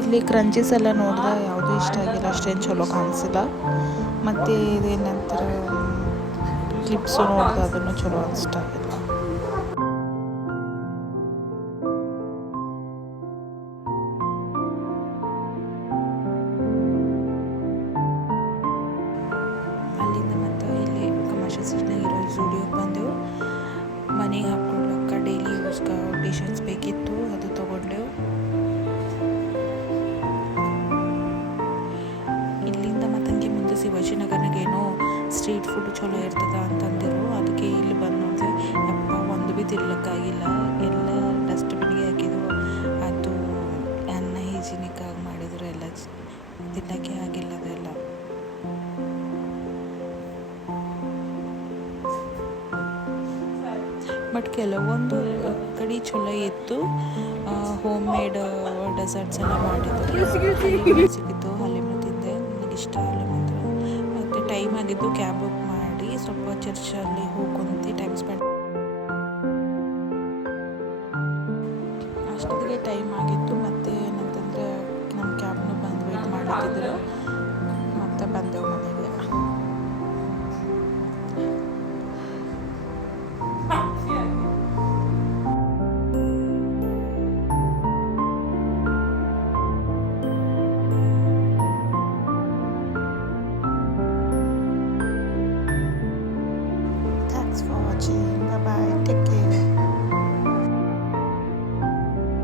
ಇಲ್ಲಿ ಕ್ರಂಚೀಸ್ ಎಲ್ಲ ನೋಡಿದ್ರೆ ಯಾವುದೂ ಇಷ್ಟ ಆಗಿಲ್ಲ, ಅಷ್ಟೇನು ಚಲೋ ಕಾಣಿಸಿಲ್ಲ. ಮತ್ತು ಇದೇನಂತರ ಕ್ಲಿಪ್ಸು ನೋಡಿದೆ, ಅದನ್ನು ಚಲೋ ಇಷ್ಟ ಆಗಿಲ್ಲ. ಅಲ್ಲಿಂದ ಮತ್ತು ಇಲ್ಲಿ ಕಮರ್ಷಿಯಲ್ ಸ್ಟ್ರೀಟ್ನಾಗ ಇರೋ ಝೂಡಿಯೋಗೆ ಬಂದೆವು. ಮನೆಗೆ ಹಾಕ್ಕೊಡ್ಲಕ್ಕ ಡೈಲಿ ಯೂಸ್ಗೆ ಟಿ ಶರ್ಟ್ಸ್ ಬೇಕಿತ್ತು, ಅದು ತೊಗೊಂಡೆವು. ಇಲ್ಲಿಂದ ಮತ್ತಂಗೆ ಮುಂದೆ ಶಿವಾಜಿನಗರ್ನಾಗ ಏನೋ ಸ್ಟ್ರೀಟ್ ಫುಡ್ ಚಲೋ ಇರ್ತದ ಅಂತಂದಿರು. ಅದಕ್ಕೆ ಇಲ್ಲಿ ಬಂದು ನೋಡಿದೆ, ಯಪ್ಪ ಒಂದು ಭೀ ತಿರ್ಲಕ್ಕಾಗಿಲ್ಲ, ಎಲ್ಲ ಡಸ್ಟ್ಬಿನ್ಗೆ ಹಾಕಿದ್ರು. ಅದು ಅನ್ಹೈಜಿನಿಕ್ ಆಗಿ ಮಾಡಿದ್ರು, ಎಲ್ಲ ತಿನ್ನೋಕ್ಕೆ ಆಗಿಲ್ಲ ಅದೆಲ್ಲ. ಬಟ್ ಕೆಲವೊಂದು ಕಡೆ ಚಲೋ ಇತ್ತು, ಹೋಮ್ ಮೇಡ್ ಡೆಸರ್ಟ್ಸ್ ಎಲ್ಲ ಮಾಡಿದ್ರು. ಸಿಕ್ಕಿತ್ತು, ಹಲಿಮ ತಿಂದೆ, ನನಗೆ ಇಷ್ಟ ಹಲಿಮ ಅಂದ್ರೆ. ಮತ್ತು ಟೈಮ್ ಆಗಿದ್ದು, ಕ್ಯಾಬ್ ಬುಕ್ ಮಾಡಿ ಸ್ವಲ್ಪ ಚರ್ಚಲ್ಲಿ ಹೋಗ್ಕೊಂತ ಟೈಮ್ ಸ್ಪೆಂಡ್. ಅಷ್ಟೊತ್ತಿಗೆ ಟೈಮ್ ಆಗಿತ್ತು. ಮತ್ತು ಏನಂತಂದರೆ ನಮ್ಮ ಕ್ಯಾಬ್ನು ಬಂದು ವೆಯ್ಟ್ ಮಾಡ್ತಿದ್ರು. ಮತ್ತು ಬಂದೆವು ಮನೆಗೆ.